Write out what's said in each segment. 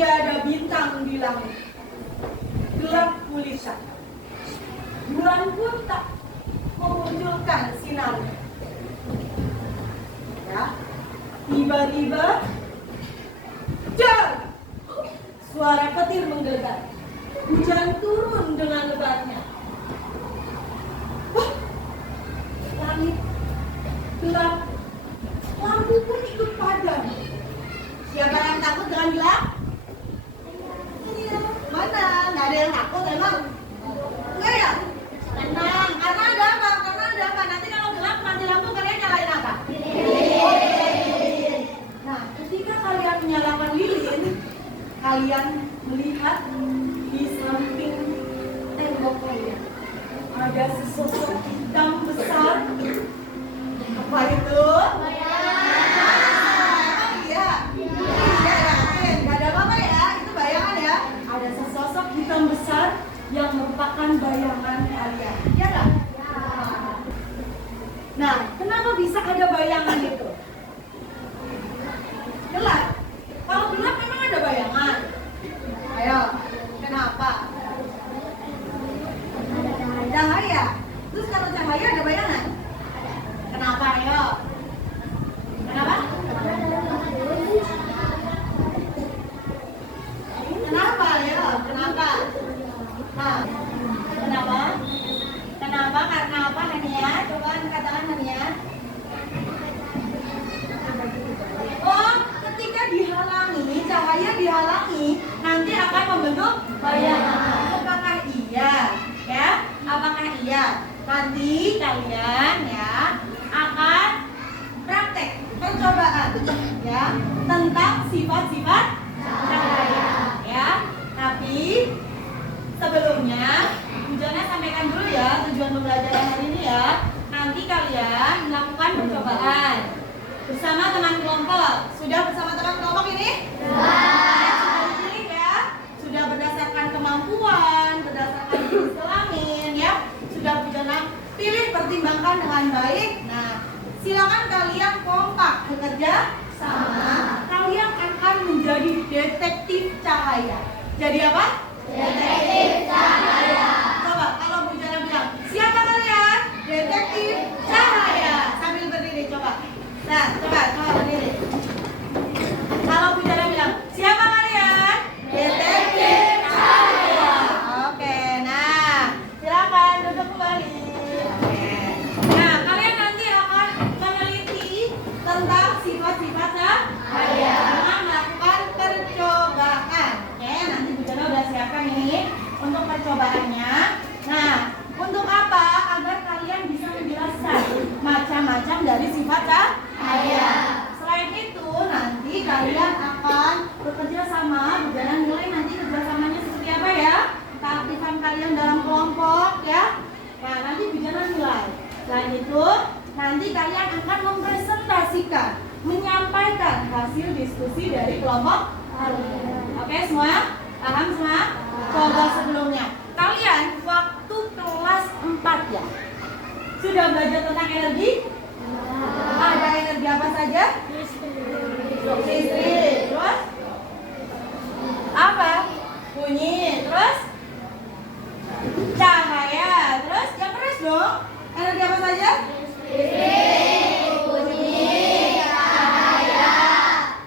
tiada bintang di langit, gelap gulita. Bulan pun tak memunculkan sinarnya. Ya, tiba-tiba, dar! Suara petir menggelegar. Hujan turun dengan lebatnya. Wah, langit gelap, lampu pun ikut padam. Siapa yang takut dengan gelap? Iya, mana? Nggak ada yang takut emang? Enggak ya? Tenang, karena ada apa? Karena ada apa? Nanti kalau gelap mati lampu kalian nyalain apa? Lilin. Nah, ketika kalian menyalakan lilin, kalian melihat di samping tembok kalian ada sesosok hitam besar. Apa itu? Ada sesosok hitam besar yang merupakan bayangan kalian. Ya nggak? Ya. Nah, kenapa bisa ada bayangan itu? Gelap. Kalau gelap memang ada bayangan. Ayo, kenapa? Cahaya. Terus kalau cahaya ada bayangan? Kenapa? Ayo. Kenapa? Kenapa ya? Kenapa? Nah, kenapa? Kenapa? Karena apa Nania? Coba katakan Nania. Oh, ketika dihalangi, cahaya dihalangi, nanti akan membentuk bayangan. Apakah iya? Ya? Apakah iya? Nanti kalian ya akan praktek percobaan ya tentang sifat-sifat cahaya. Ya, tapi sebelumnya Bu Jana sampaikan dulu ya tujuan pembelajaran hari ini ya. Nanti kalian melakukan percobaan bersama teman kelompok. Sudah bersama teman kelompok ini? Sudah dipilih ya. Sudah berdasarkan kemampuan, berdasarkan jenis kelamin ya. Sudah Bu Jana pilih, pertimbangkan dengan baik. Nah, silakan kalian kompak bekerja sama. Kalian akan menjadi detektif cahaya. Jadi apa? Detektif cahaya. Coba kalau Bu Jana bilang, siapa kalian? Detektif cahaya. Sambil berdiri coba. Nah, coba berdiri. Kalau Bu Jana bilang, siapa kalian? Detektif cahaya. Oke, nah silakan duduk kembali. Oke. Nah, kalian nanti akan meneliti tentang sifat-sifat cahaya dengan melakukan percobaan. Oke, nanti Bu Jana udah siapkan ini untuk percobaannya. Nah, untuk apa? Agar kalian bisa menjelaskan macam-macam dari sifat cahaya. Selain itu, nanti kalian akan bekerja sama. Bu Jana nilai nanti kerjasamanya seperti apa ya? Keaktifan kalian dalam kelompok ya. Nah, nanti Bu Jana nilai. Selain itu, nanti kalian akan mempresentasikan, menyampaikan hasil diskusi dari kelompok kalian. Oke semua? Paham semua? Coba sebelumnya kalian waktu kelas 4 ya sudah belajar tentang energi? Ada energi apa saja? Listrik. Terus? Apa? Bunyi. Terus? Cahaya. Terus? Yang keras dong. Energi apa saja? Listrik, bunyi, cahaya.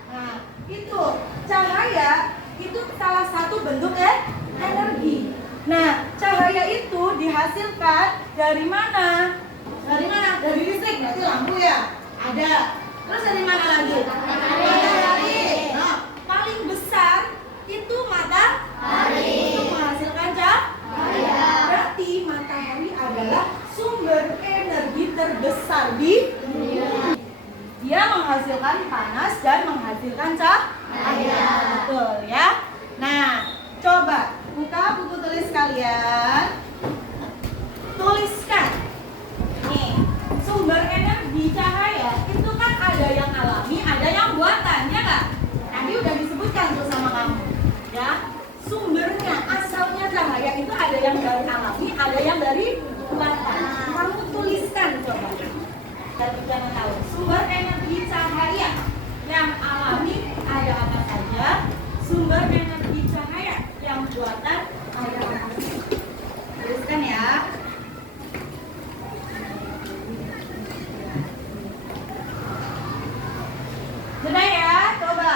Nah, itu cahaya itu salah satu bentuk energi. Nah, cahaya itu dihasilkan dari mana? Dari mana? Dari listrik, berarti lampu ya? Ada. Terus dari mana lagi? Matahari. Nah, paling besar itu matahari. Itu menghasilkan cahaya. Berarti matahari adalah sumber energi terbesar di dunia. Dia menghasilkan panas dan menghasilkan cahaya. Betul ya. Nah, coba buka buku tulis kalian. Tuliskan. Nih, sumber energi cahaya itu kan ada yang alami, ada yang buatan, ya nggak? Tadi udah disebutkan tuh sama kamu, ya. Sumbernya, asalnya cahaya itu ada yang dari alami, ada yang dari buatan. Kamu tuliskan coba. Dan jangan tahu sumber energi cahaya yang alami ada apa saja, sumber energi cahaya yang buatan ada apa saja? Tuliskan ya. Sudah ya, coba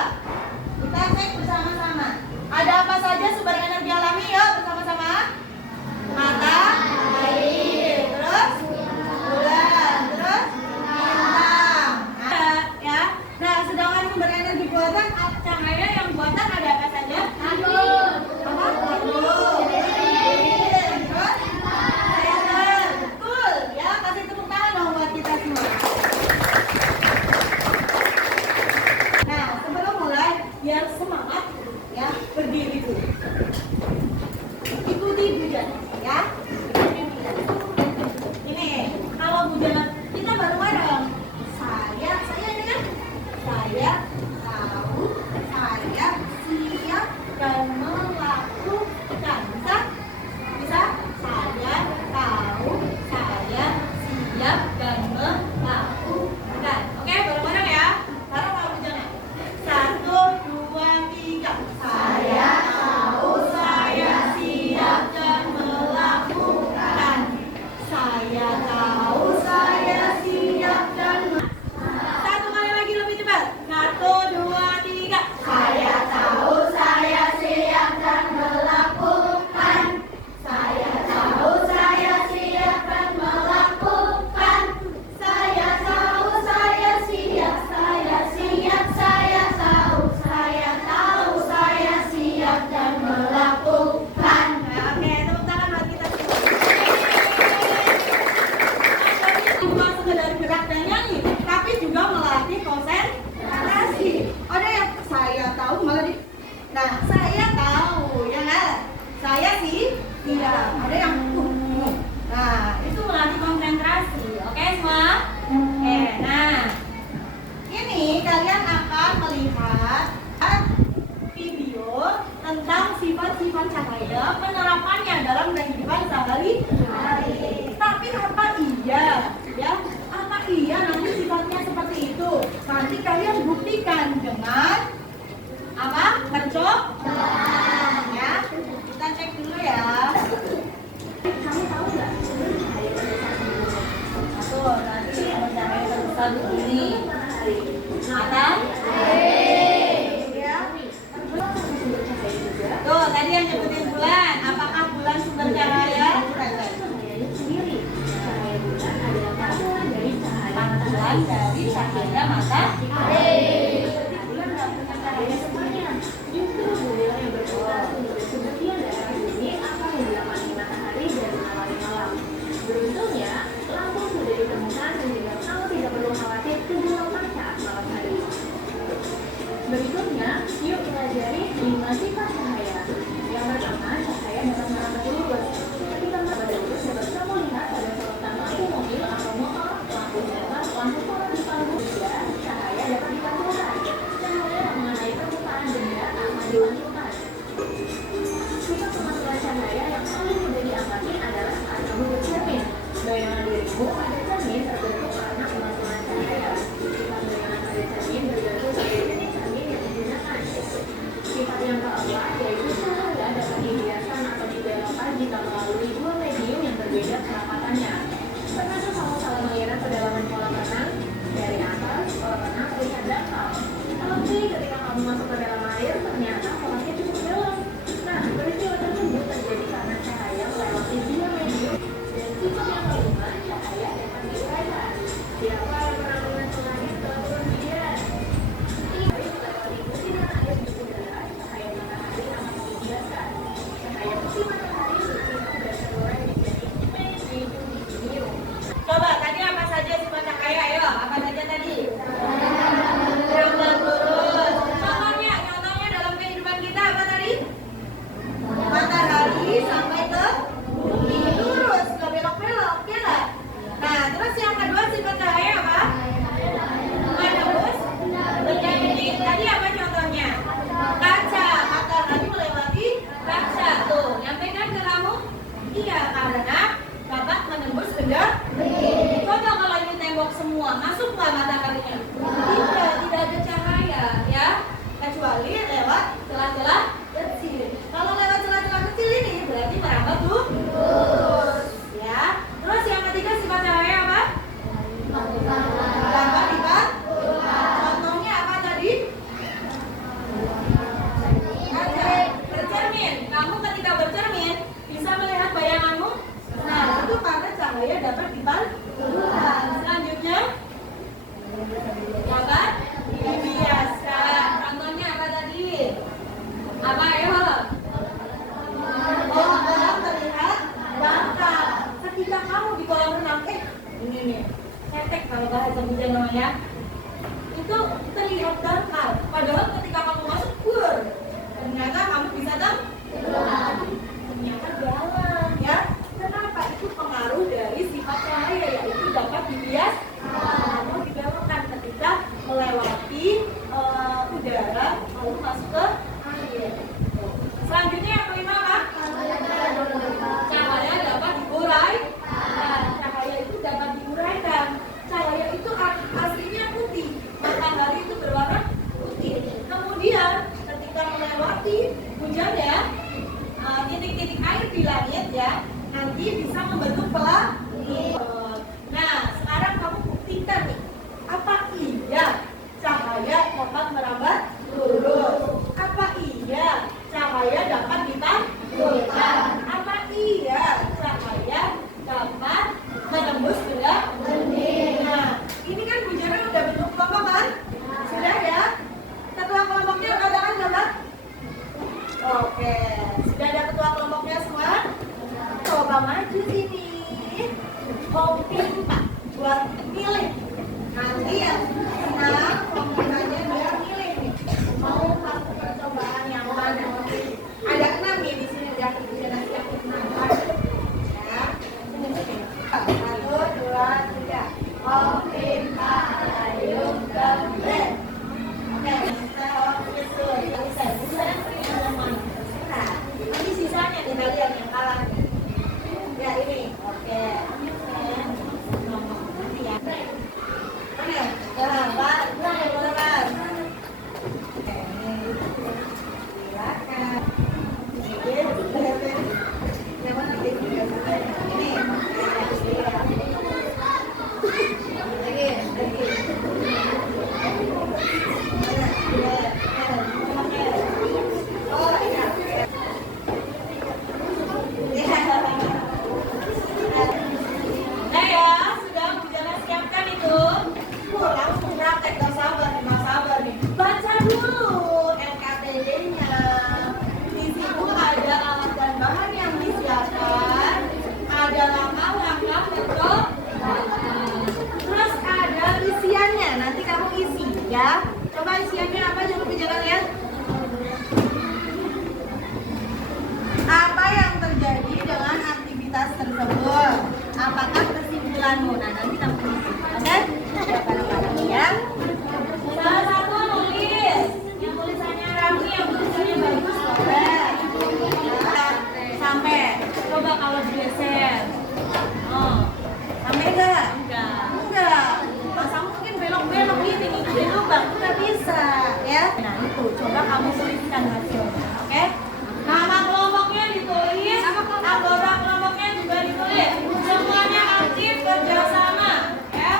kita cek bersama-sama. Ada apa saja sumber energi alami? Yuk bersama-sama. Matahari, terus bulan, terus bintang. Ya. Nah, sedangkan sumber energi buatan cahaya yang buatan ada apa saja? Atom. Apa? Atom. Terus laser. Betul. Ya, kasih tepuk tangan dong buat kita semua. Nah, sebelum mulai, biar semangat, ya, berdiri dulu. Ikuti hujan, ya. Ini, kalau hujan kita bareng-bareng. Saya ini kan. Saya tahu, saya siap dan melakukan. Bisa? Bisa? Saya tahu, saya siap dan melakukan. Oke, bareng-bareng ya. Taruh kalau hujannya. 1, 2, 3. Saya tahu, saya siap dan melakukan. Saya tahu, saya siap dan satu kali lagi lebih cepat. 1, 2, 3. Saya tahu, saya siap dan melakukan. Saya tahu, saya siap dan melakukan. Saya tahu, saya siap, saya siap, saya tahu, saya siap dan melakukan. Nah, oke, tepuk tangan buat kita semua. Bukan sekedar gerak dan nyanyi, tapi juga melatih konsentrasi. Ada yang saya tahu malah di, nah saya tahu ya kan, saya sih tidak. Ada yang nah itu melatih konsentrasi. Oke semua. Oke, nah ini kalian akan melihat video tentang sifat-sifat cahaya, penerapannya dalam kehidupan sehari-hari. Tapi apa iya, ya? Apa iya nanti sifatnya seperti itu? Nanti kalian buktikan dengan apa? Percobaan, ya. Kita cek dulu ya. Kamu tahu nggak cahaya terbesar di dunia? Tuh, nanti ada cahaya terbesar di sini. Matahari. Tuh, tadi yang nyebutin bulan. Apakah bulan sumber cahaya? Pantulan dari cahaya matahari. Bulan nggak punya cahaya semuanya. Justru bulan yang berputar untuk sebagian daerah bumi akan menyamai matahari dan mengawali malam. Beruntungnya, lampu sudah ditemukan sehingga kamu tidak perlu khawatir kegelapan saat malam hari. Berikutnya, yuk pelajari 5 sifat cahaya. Yang pertama, cahaya dapat merambat lurus. Ketika merambat lurus dapat kamu lihat pada sorotan lampu mobil atau motor, lampu jendela, lampu sorot di panggung juga, cahaya dapat dipantulkan. Cahaya yang mengenai permukaan benda akan dipantulkan. Sifat pemantulan cahaya yang paling mudah diamati adalah saat kamu bercermin. Bayangan dirimu pada cermin terbentuk karena pemantulan cahaya. Sifat bayangan pada cermin bergantung pada jenis cermin yang digunakan. Sifat yang keempat yaitu cahaya dapat dibiarkan atau dibelokkan jika melalui dua medium yang berbeda kerapatannya. Pernahkah kamu salah mengira kedalaman kolam renang? Dari atas, kolam renang terlihat dangkal. Tapi ketika kamu masuk ke dalam air, ternyata kolamnya cukup dalam. Nah, peristiwa tersebut terjadi karena cahaya melewati dua medium. Dan sifat yang kelima, cahaya dapat diuraikan. Siapa yang pernah melihat langit setelah turun hujan? Air melewati butiran air di udara, cahaya matahari akan membiaskan. Cahaya putih matahari bersifat dan terurai menjadi medium. Coba tadi apa saja sifat cahaya? Ayo, apa saja tadi? Rambat lurus. Contohnya dalam kehidupan kita apa tadi? Matahari sampai ke bumi lurus, nggak belok-belok, ya nggak? Nah, terus yang kedua sifat cahaya apa? Menembus benda ini. Tadi apa contohnya? Kaca. Matahari melewati kaca. Tuh, nyampe kan ke kamu? Iya, karena dapat menembus benda. Coba kalau ini tembok semua, masuk nggak mataharinya? Tidak ada cahaya, ya. Kecuali kecuali lewat celah-celah kecil. Kalau lewat celah-celah kecil ini berarti merambat lurus. Ya. Terus yang ketiga sifat cahaya apa? Dapat dipan. Contohnya apa tadi? Bercermin. Kamu ketika bercermin bisa melihat bayanganmu. Nah, itu karena cahaya dapat dipantulkan. Selanjutnya, dapat dibiaskan. Contohnya apa tadi? Apa ya? Oh, orang terlihat dangkal. Ketika kamu di kolam renang, ini nih, cetek kalau bahasa Bujan namanya. Itu terlihat dangkal. Padahal ketika kamu masuk, ternyata kamu bisa ternyata dalam, ya. Kenapa? Itu pengaruh dari sifat cahaya, yaitu dapat dibiaskan atau dibelokkan ketika melewati udara lalu masuk ke air. Selanjutnya yang kelima apa? Cahaya dapat diuraikan. Cahaya itu dapat diuraikan. Cahaya itu aslinya putih, matahari itu berwarna putih. Kemudian ketika melewati hujan ya, titik-titik air di langit ya, nanti bisa membentuk pelangi. Nah, sekarang kamu buktikan nih, apa iya cahaya dapat merambat lurus? Apa iya cahaya dapat dipantulkan? Apa iya cahaya dapat menembus benda bening? Nah, ini kan Bujana udah bentuk kelompok kan? Sudah ya? Ketua kelompoknya udah ada kan gambar? Oke, sudah ada ketua kelompoknya semua? Coba maju sini. Hopping Pak, buat milih. Nanti yang senang komputernya biar milih nih. Mau satu percobaan yang mana? Ada 6 nih di sini udah Bujana siapin 6. Ya, sini. 1, 2, 3. Hopping Pak, ayun gembreng. Oke, kita selesai. Nah, nanti sisanya nih kalian yang kalah nih. Ya ini, oke. Nanti ya. Mana? Jalan, Pak. Jalan. Oke, silakan. Yang mana ini? Lagi. Langsung praktek, gak sabar nih. Baca dulu LKPD-nya. Di situ ada alat dan bahan yang disiapkan, ada langkah-langkah percobaan. Terus ada isiannya, nanti kamu isi ya. Coba isiannya apa, jangan lupa jangan ya. Apa yang terjadi dengan aktivitas tersebut? Apakah kesimpulanmu? Nah, nanti kamu isi. Oke? Bareng-bareng ya. Salah satu nulis yang tulisannya rapi, yang tulisannya bagus, boleh. Sampai. Coba kalau digeser. Sampai enggak? Enggak. Masa mungkin belok-belok gini ngikutin lubang, enggak bisa ya. Nah, itu coba kamu tuliskan hasilnya, oke? Nama kelompoknya ditulis, anggota kelompoknya juga ditulis. Semuanya aktif kerjasama, ya.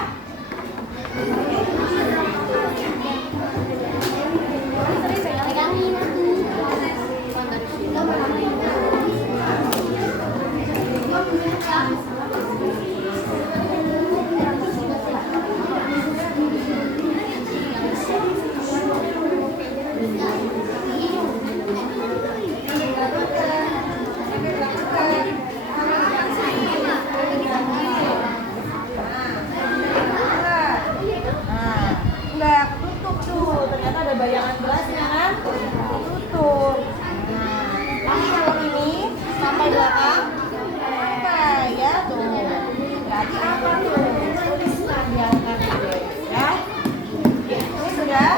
Ternyata ada bayangan gelasnya kan? Tutup. Nah, tapi kalau ini sampai belakang, sampai ya tuh. Berarti apa tuh? Tulislah di LKPD ya. Ini sudah.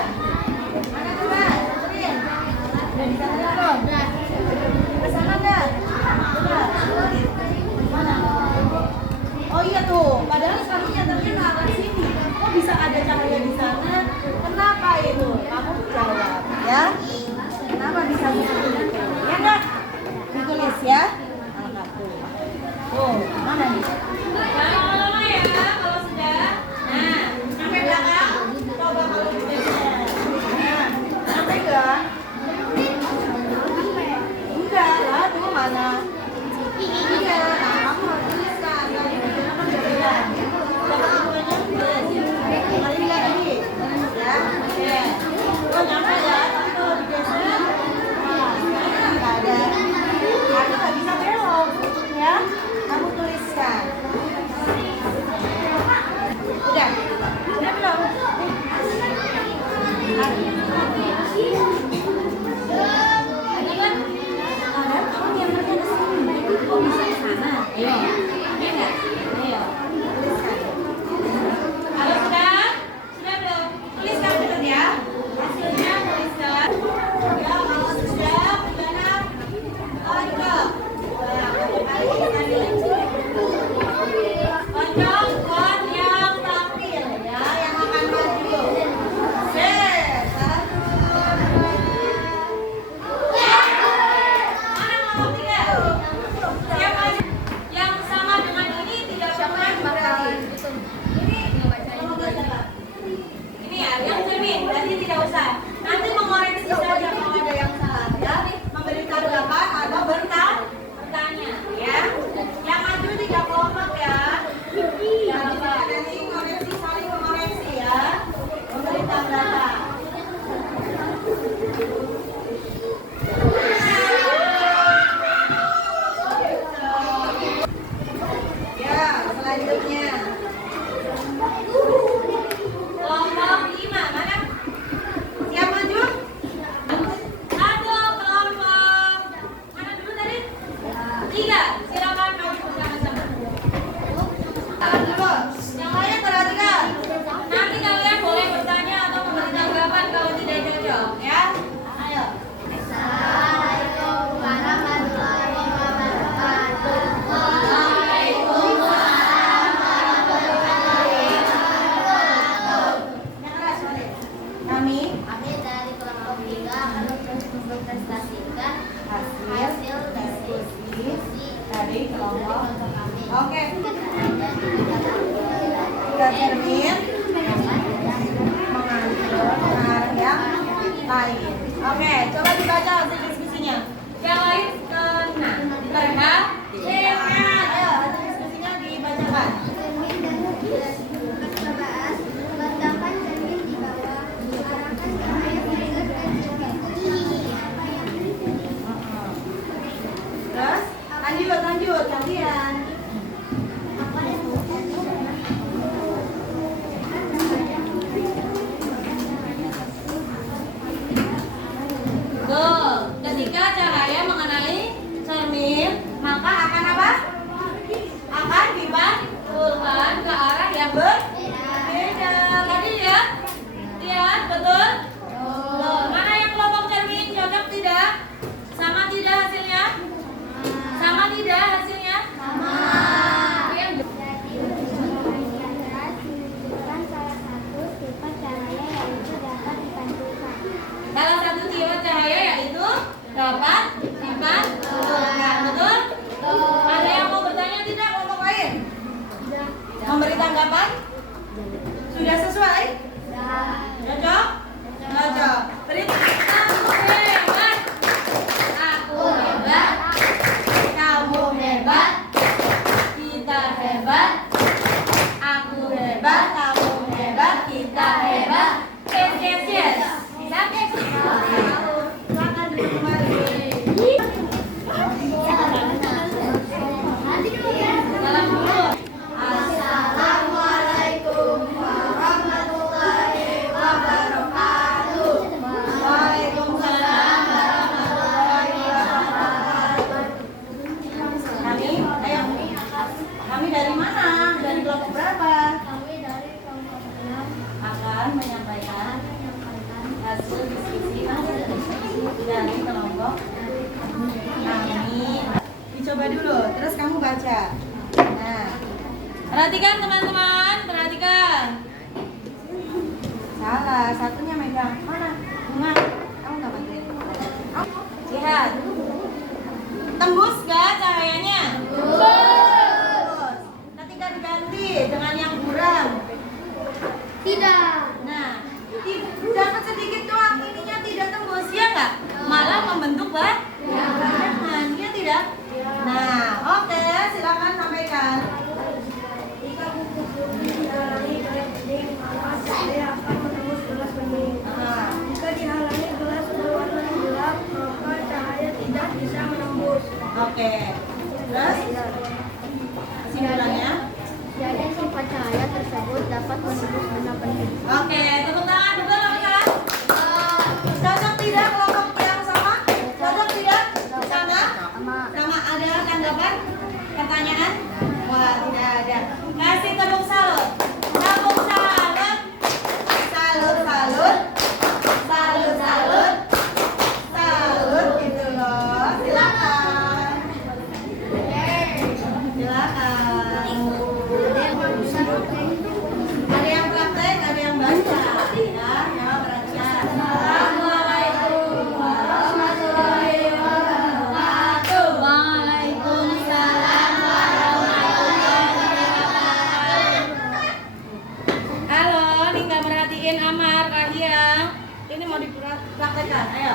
Mana coba? Serin. Udah di sana belum? Ke sana enggak? Coba. Mana? Oh iya tuh. Padahal kamu nyatetnya ke arah sini. Kok bisa ada cahaya di sana? Kenapa itu? Kamu jawab ya. Ya enggak? Ditulis ya. Oh, mana nih? Jangan lama-lama ya kalau sudah. Nah, sampai belakang. Coba kalau sudah. Nah, sampai enggak? Enggak lah, tuh mana? Iya, nah kamu harus tuliskan. Tadi kan berbeda. Dapat semuanya kali ini lagi. Ya, oke. Oh, nyampe ya. Tapi kalau digeser, nggak ada. Aku nggak bisa belok. Ya, kamu tuliskan. Udah belum? Tadi kan ada kamu yang kerja di sini. Kok bisa ke sana? Ayo. Iya nggak? Ayo. Tuliskan. Halo sudah? Sudah belum? Tuliskan betul ya. Hasilnya tuliskan. Ya kalau sudah gimana? Oh juga. Kocok buat yang tampil ya, yang akan maju. Satu, mana nomor 3? Siapa yang sama dengan ini tidak pernah berarti. Ini ya, yang cermin, berarti tidak usah. Nanti mengoreksi saja kalau ada yang salah ya. Memberi tanggapan atau bertanya ya. Yang maju 3 kelompok ya. Nanti koreksi, saling mengoreksi ya. Memberi tanggapan. Ya, selanjutnya. Kelompok 5, mana? Siap maju? Ada kelompok. Mana dulu tadi? 3, silakan maju bersama-sama. Tahan dulu. Yang lain perhatikan. Nanti kalian boleh bertanya atau memberi tanggapan kalau tidak cocok ya. Ayo. Assalamualaikum warahmatullahi wabarakatuh. Yang keras, boleh. Kami Kami dari kelompok 3 akan terus mempresentasikan hasil diskusi dari kelompok. kami. Oke. Ada Tiga cermin mengalir ke arah yang lain. Oke, coba dibaca hasil diskusinya. Yang lain kena. Terlihat? Ingat. Ayo, hasil diskusinya dibacakan. cermin dan bahas letakkan cermin di bawah, arahkan cahaya finger dan cermin. Terus, lanjut, gantian. Tuh, ketika cahaya mengenai cermin, maka akan apa? Akan dipantulkan ke arah yang berbeda. Tadi ya? Lihat, betul? Tuh, mana yang kelompok cermin cocok tidak? Sama tidak hasilnya? Sama tidak hasilnya? Sama. Yang Jadi, menunjukkan salah satu sifat cahaya yaitu dapat dipantulkan. salah satu sifat cahaya yaitu dapat dipantulkan. Betul? Ada yang mau bertanya tidak kelompok lain? Memberi tanggapan? Sudah sesuai? Cocok? Cocok. Beri aku hebat. Aku hebat. Kamu hebat. Kita hebat. Aku hebat. Kamu hebat. Kita hebat. Yes. Bisa? Silakan duduk kembali. Salam dulu. Assalamualaikum warahmatullahi wabarakatuh. Waalaikumsalam warahmatullahi wabarakatuh. Kami dari mana? Dari kelompok berapa? Kami dari kelompok 6 Akan menyampaikan hasil diskusi dari kelompok kami. Dicoba dulu, terus kamu baca. Nah, perhatikan teman-teman, perhatikan. Salah, satunya megang. Mana? Bunga, kamu nggak bantuin? Lihat. Tembus nggak cahayanya? Tembus. Ketika diganti dengan yang buram. Tidak. Nah, dapat sedikit doang ininya tidak tembus ya nggak? Malah membentuk bayangan, ya tidak? Nah, oke, silakan sampaikan. Jika buku putih dihalangi oleh bening, maka cahaya akan menembus gelas bening. Nah, Jika dihalangi gelas berwarna gelap, maka cahaya tidak bisa menembus. oke. Terus kesimpulannya? Jadi sifat cahaya tersebut dapat menembus benda bening. Oke, tepuk tangan juga teman-teman. Cocok tidak kelompok yang sama? Cocok tidak? Sama? Sama ada tanggapan? Pertanyaan? Wah, tidak ada. Kasih tepuk salut. Tepuk salut. Salut, salut. Salut, salut. Salut gitu loh. Silakan. Silakan. Ada yang praktek, ada yang baca. Ya, ya baca. Assalamualaikum warahmatullahi wabarakatuh. Waalaikumsalam warahmatullahi wabarakatuh. Halo, nih nggak merhatiin Amar, Kahia. Ini mau dipraktekkan, ayo.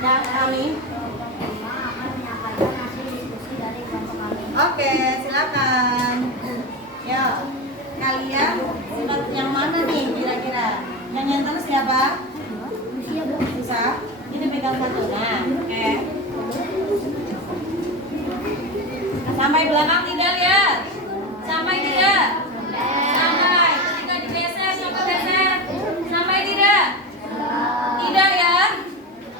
Dan kami. Oke, silakan. Ya, kalian sifat yang mana nih kira-kira? Yang nyentuh siapa? Bisa? Ini pegang satu. Nah, oke. Sampai belakang tidak lihat? Sampai tidak? Sampai. Ketika digeser, coba geser. Sampai tidak? Tidak ya?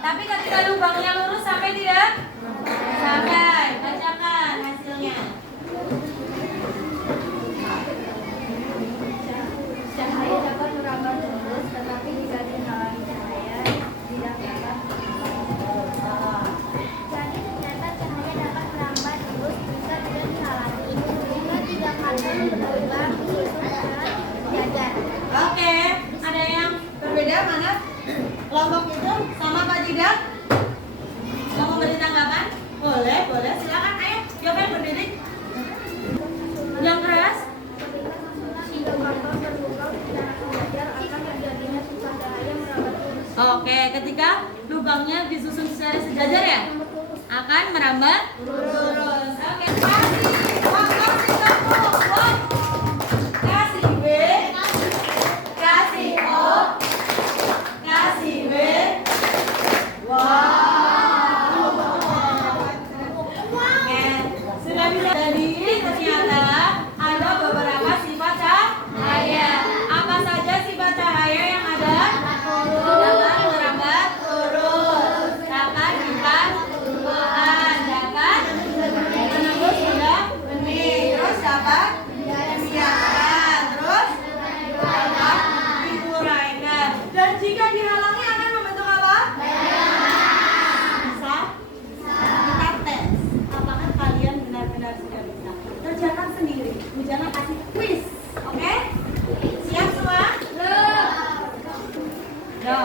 Tapi ketika lubangnya lurus sampai tidak? Sampai. Bacakan hasilnya. Cahaya dapat merambat terus, tetapi jika dihalangi cahaya tidak dapat. Jadi ternyata cahaya dapat merambat terus jika tidak dihalangi. Jika tidak karena berlubang disusun jajar. Oke, ada yang berbeda mana? Kelompok itu sama apa tidak? Mau memberi tanggapan? Boleh, boleh. Silakan. Ayo, Yovel berdiri. Yang keras. Jika kapal berlubang secara sengaja akan terjadinya sifat cahaya merambat lurus. Oke, ketika lubangnya disusun secara sejajar ya, akan merambat lurus. Oke, kasih. Wah, kasih kamu. Wah. Kasih B. Kasih O. Kasih B. Wow. Oke, sudah bisa tadi ternyata ada beberapa sifat cahaya. Apa saja sifat cahaya yang ada? Dapat merambat lurus, dapat bintang tumbuhan, dapat menembus benda benih, terus dapat disiapkan, terus dapat diuraikan. Dan jika dihalangi akan membentuk apa? Bisa? Kita tes. Apakah kalian benar-benar sudah bisa? Kerjakan sendiri. Jangan kasih quiz. Oke? Siap semua? Yo.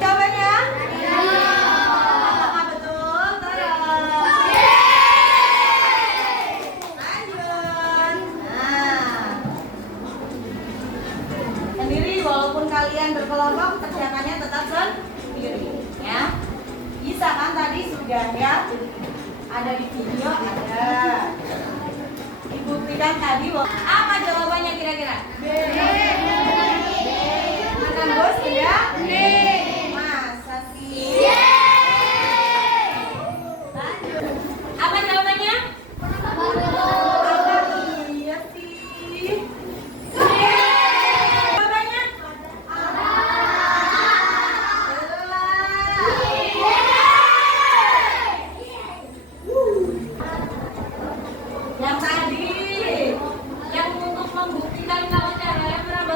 Jawabannya? Apakah betul? Terus. Lanjut. Nah. Sendiri walaupun kalian berkelompok kerjakannya tetap sendiri ya. Bisa kan tadi sudah ya? Ada di video ada. Dibuktikan tadi apa jawabannya kira-kira? B. Menembus benda bening. Masa sih? Lanjut. Apa jawabannya? Apa iya sih? Jawabannya? Yang tadi, yang untuk membuktikan kalau cahaya merambat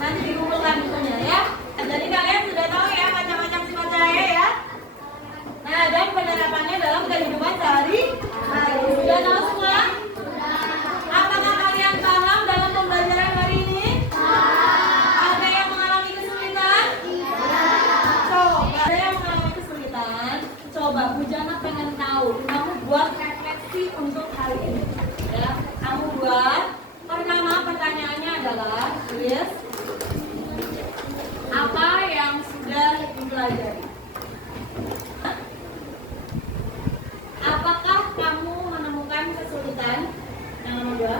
Nanti dikumpulkan bukunya ya. Jadi kalian sudah tahu ya macam-macam sifat cahaya ya. Nah, dan penerapannya dalam kehidupan sehari-hari. Sudah tahu semua? Apakah kalian paham dalam pembelajaran hari ini? Ada yang mengalami kesulitan? Coba, ada yang mengalami kesulitan. Coba, Bu Jana pengen tahu. Kamu buat refleksi untuk hari ini. Ya, kamu buat. Pertama pertanyaannya adalah, yes, apa yang sudah dipelajari? Apakah kamu menemukan kesulitan? Yang nomor 2.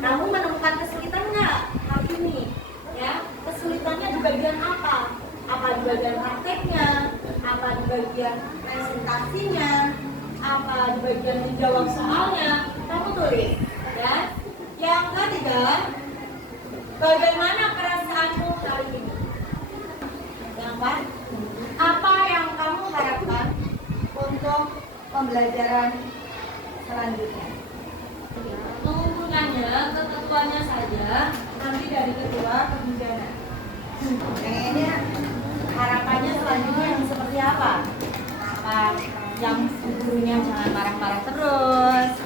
Kamu menemukan kesulitan nggak hari ini? Ya, kesulitannya di bagian apa? Apa di bagian prakteknya? Apa di bagian presentasinya? Apa di bagian menjawab soalnya? Kamu tulis, ya. Yang ketiga, bagaimana perasaanmu hari ini? Yang keempat, apa yang kamu harapkan untuk pembelajaran selanjutnya? Mengumpulkannya ke ketuanya saja, nanti dari ketua ke bujana. Ini harapannya selanjutnya yang seperti apa? Apa yang gurunya jangan marah-marah terus,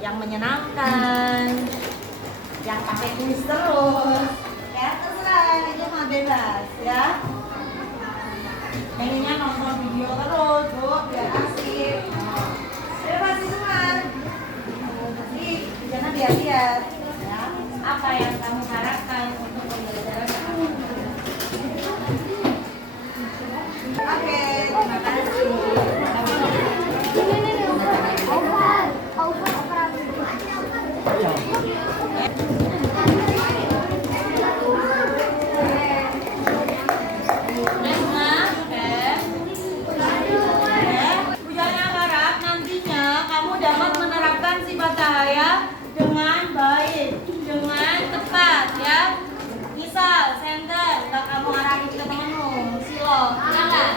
yang menyenangkan, yang pakai kuis terus, ya terserah, itu mah bebas ya. Pengennya nonton video terus, Bu, biar asik. Bebas itu kan. Nanti jangan lihat-lihat ya, apa yang kamu harapkan untuk pembelajaran kamu. Oke, terima kasih. Bujana harap nantinya kamu dapat menerapkan sifat cahaya dengan baik, dengan tepat ya. Misal, center, nggak kamu arahin ke temenmu, silo, ya nggak?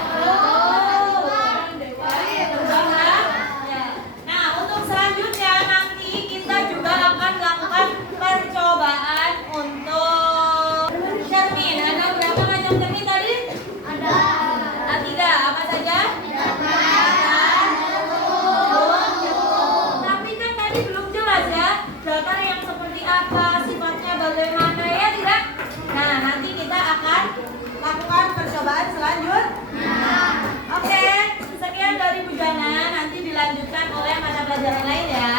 Nah, untuk selanjutnya nanti kita juga akan melakukan percobaan untuk cermin. Ada berapa macam cermin tadi? Ada 3. Apa saja? Tapi kan tadi belum jelas ya, datar yang seperti apa, sifatnya bagaimana ya tidak? Nah, nanti kita akan lakukan percobaan selanjutnya. Oke, sekian dari Bujana, nanti dilanjutkan oleh mata pelajaran lain ya.